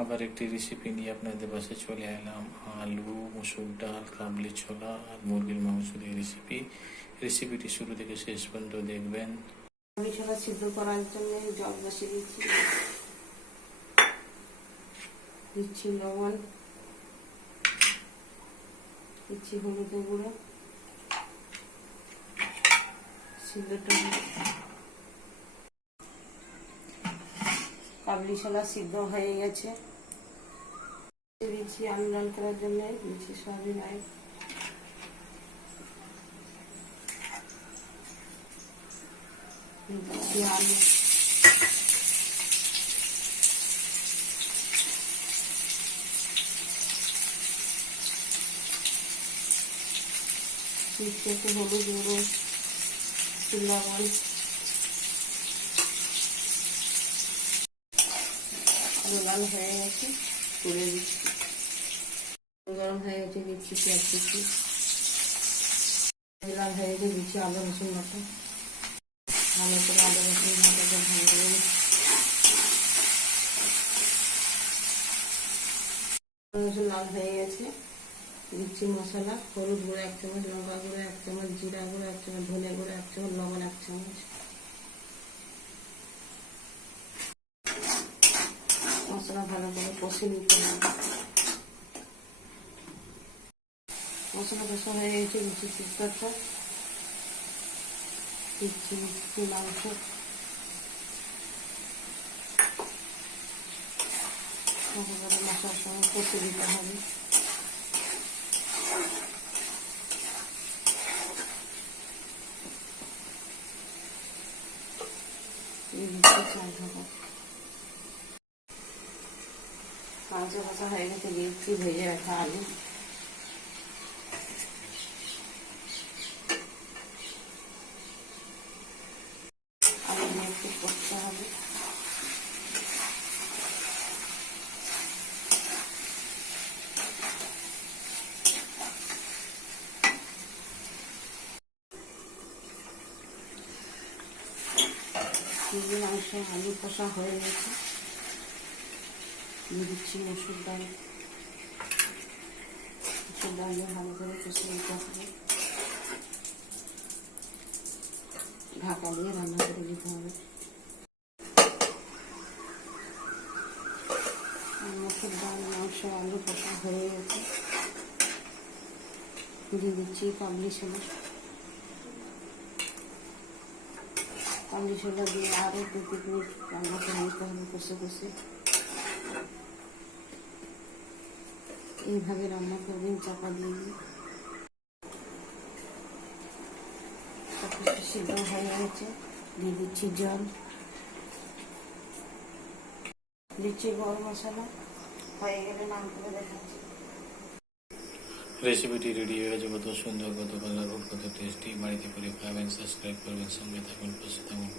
আবার একটি রেসিপি নিয়ে আপনাদের পাশে চলে এলাম। আলু, মুসুর ডাল, কাবলি ছোলা আর মুরগির মাংস দিয়ে রেসিপি রেসিপিটি শুরু থেকে শেষ পর্যন্ত দেখবেন। আমি সবাই সিদ্ধ করার জন্য জল বসিয়ে দিচ্ছি। দিচ্ছি লবণ। দিচ্ছি গুঁড়ো। সিদ্ধটা কাবলি ছোলা সিদ্ধ হয়ে গেছে। দিচ্ছি আলু করার জন্য, দিচ্ছি সয়াবিন অয়েল। দিচ্ছি আলু। দিচ্ছি একটু হলুদ লাল হয়ে গেছে, তুলে দিচ্ছি। গরম হয়ে গেছে, দিচ্ছি পেঁয়াজ কুচি। লাল হয়ে গেছে, দিচ্ছি আদা রসুন বাটা। ভালো করে আদা রসুন বাটাটা দেবো আদা রসুন লাল হয়ে গেছে, দিচ্ছি মশলা, হলুদ গুঁড়ো এক চামচ, লঙ্কা গুঁড়ো এক চামচ, জিরা গুঁড়ো এক চামচ ধনে গুঁড়ো এক চামচ, লবণ এক চামচ মশলা ভালো করে কষে নিতে হবে মশলা কষা হয়ে গেছে দিচ্ছি শুক্তাটা দিচ্ছি মাংস। মশলার সঙ্গে কষে দিতে হবে। মাংস কষা হয়ে গেছে দিচ্ছি ভেজে রাখা আলু আলু দিয়ে করতে হবে মাংস আলু কষা হয়ে গেছে। দিয়ে দিচ্ছি মসুর ডাল মসুর ডাল দিয়ে ভালো করে কষে দিতে হবে ঢাকা দিয়ে রান্না করে দিতে হবে মসুর ডাল মাংস আলু কষা হয়ে গেছে দিয়ে দিচ্ছি কাবলি ছোলা কাবলি ছোলা দিয়ে আরও দু মিনিট রান্না করে নিতে হবে কষে কষে এইভাবে রান্না করবেন, চাপা দিয়ে। সিদ্ধ হয়ে গেছে। দিয়ে দিচ্ছি জল। দিচ্ছি গরম মশলা। হয়ে গেলে নাম করে দেখাচ্ছি। রেসিপিটি রেডি হয়ে গেছে। কত সুন্দর কত কালার কত টেস্টি বাড়িতে করে খাবেন সাবস্ক্রাইব করবেন। সঙ্গে থাকুন পাশে থাকুন